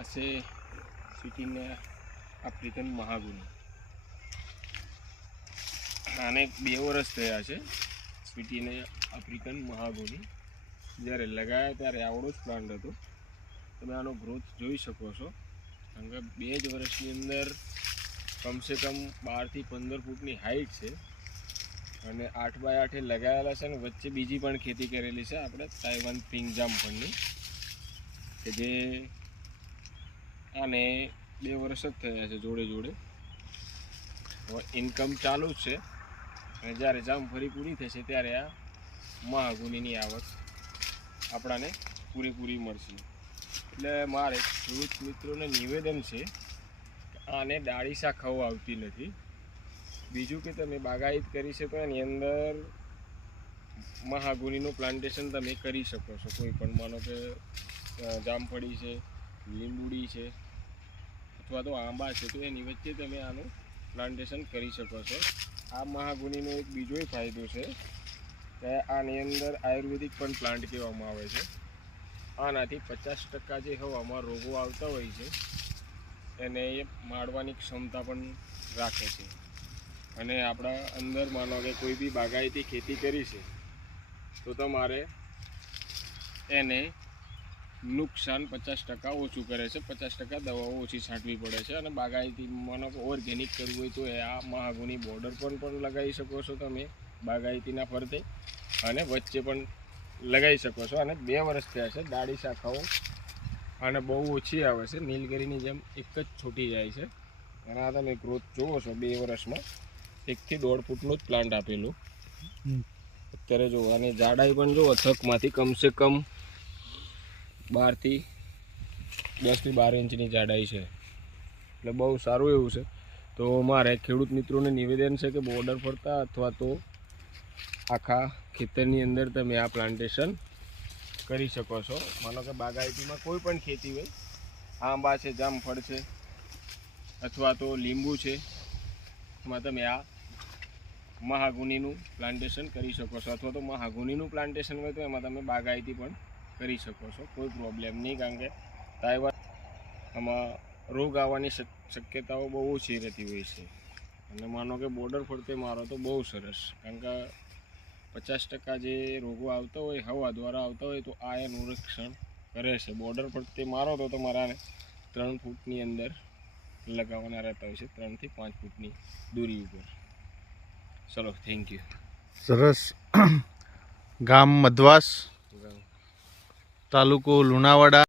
આ છે સ્વીટીને આફ્રિકન મહાગુની. આને 2 વર્ષ થયા છે. સ્વીટીને આફ્રિકન મહાગુની જ્યારે લગાવ્યા ત્યારે આવડો જ પ્લાન્ટ હતો. તમે આનો ગ્રોથ જોઈ શકો છો. કારણ કે 2 જ વર્ષની અંદર કમસે કમ 12 થી 15 ફૂટની હાઈટ છે અને 8 બાય 8 લગાવેલા છે. અને વચ્ચે બીજી પણ ખેતી કરેલી છે આપણે તાઇવાન પિંક જામફળની, કે જે આને 2 વર્ષ જ થયા છે જોડે જોડે. હવે ઇન્કમ ચાલુ જ છે અને જ્યારે જામફળી પૂરી થશે ત્યારે આ મહાગુનીની આવક આપણાને પૂરેપૂરી મળશે. એટલે મારે ખેડૂત મિત્રોને નિવેદન છે કે આને ડાળી શાખાઓ આવતી નથી. બીજું કે તમે બાગાયત કરી છે તો એની અંદર મહાગુનીનું પ્લાન્ટેશન તમે કરી શકો છો. કોઈ પણ માનો કે જામફળી છે, લીંબુડી છે અથવા તો આંબા છે, તો એની વચ્ચે તમે આનું પ્લાન્ટેશન કરી શકો છો. આ મહાગુનીનો એક બીજો ફાયદો છે કે આની અંદર આયુર્વેદિક પણ પ્લાન્ટ કહેવામાં આવે છે. આનાથી 50% જે હવામાં રોગો આવતા હોય છે એને એ મારવાની ક્ષમતા પણ રાખે છે. અને આપણા અંદર માનો કે કોઈ બી બાગાયતી ખેતી કરી છે તો તમારે એને નુકસાન 50% ઓછું કરે છે. 50% દવાઓ ઓછી છાંટવી પડે છે. અને બાગાયતી માનો કે ઓર્ગેનિક કરવું હોય તો એ આ મહાગુની બોર્ડર પર પણ લગાવી શકો છો તમે બાગાયતીના ફરતે, અને વચ્ચે પણ લગાવી શકો છો. અને 2 વર્ષ થયા છે. ડાળી શાખાઓ અને બહુ ઓછી આવે છે, નીલગીરીની જેમ એક જ છૂટી જાય છે. અને આ તમે ગ્રોથ જુઓ છો 2 વર્ષમાં 1 થી 1.5 ફૂટનું જ પ્લાન્ટ આપેલું. અત્યારે જુઓ આની જાડાઈ પણ જુઓ, થકમાંથી કમસે કમ 10 થી 12 ઇંચની જાડાઈ છે. એટલે બહુ સારું એવું છે. તો મારે ખેડૂત મિત્રોને નિવેદન છે કે બોર્ડર ફરતા અથવા તો આખા ખેતરની અંદર તમે આ પ્લાન્ટેશન કરી શકો છો. માનો કે બાગાયતીમાં કોઈ પણ ખેતી હોય, આંબા છે, જામફળ છે અથવા તો લીંબુ છે, એમાં તમે આ મહાગુનીનું પ્લાન્ટેશન કરી શકો છો. અથવા તો મહાગુનીનું પ્લાન્ટેશન હોય તો એમાં તમે બાગાયતી પણ કરી શકો છો, કોઈ પ્રોબ્લેમ નહીં. કારણ કે તાઇવાન આમાં રોગ આવવાની શક્યતાઓ બહુ ઓછી રહેતી હોય છે. અને માનો કે બોર્ડર ફરતે મારો તો બહુ સરસ, કારણ કે 50% જે રોગો આવતા હોય હવા દ્વારા આવતા હોય તો આ એનું રક્ષણ કરે છે. બોર્ડર ફરતે મારો તો તમારા 3 ફૂટની અંદર લગાવવાના રહેતા હોય છે, 3 થી 5 ફૂટની દૂરી ઉપર. ચલો, થેન્ક યુ. સરસ. ગામ મધવાસ, તાલુકો લુણાવાડા.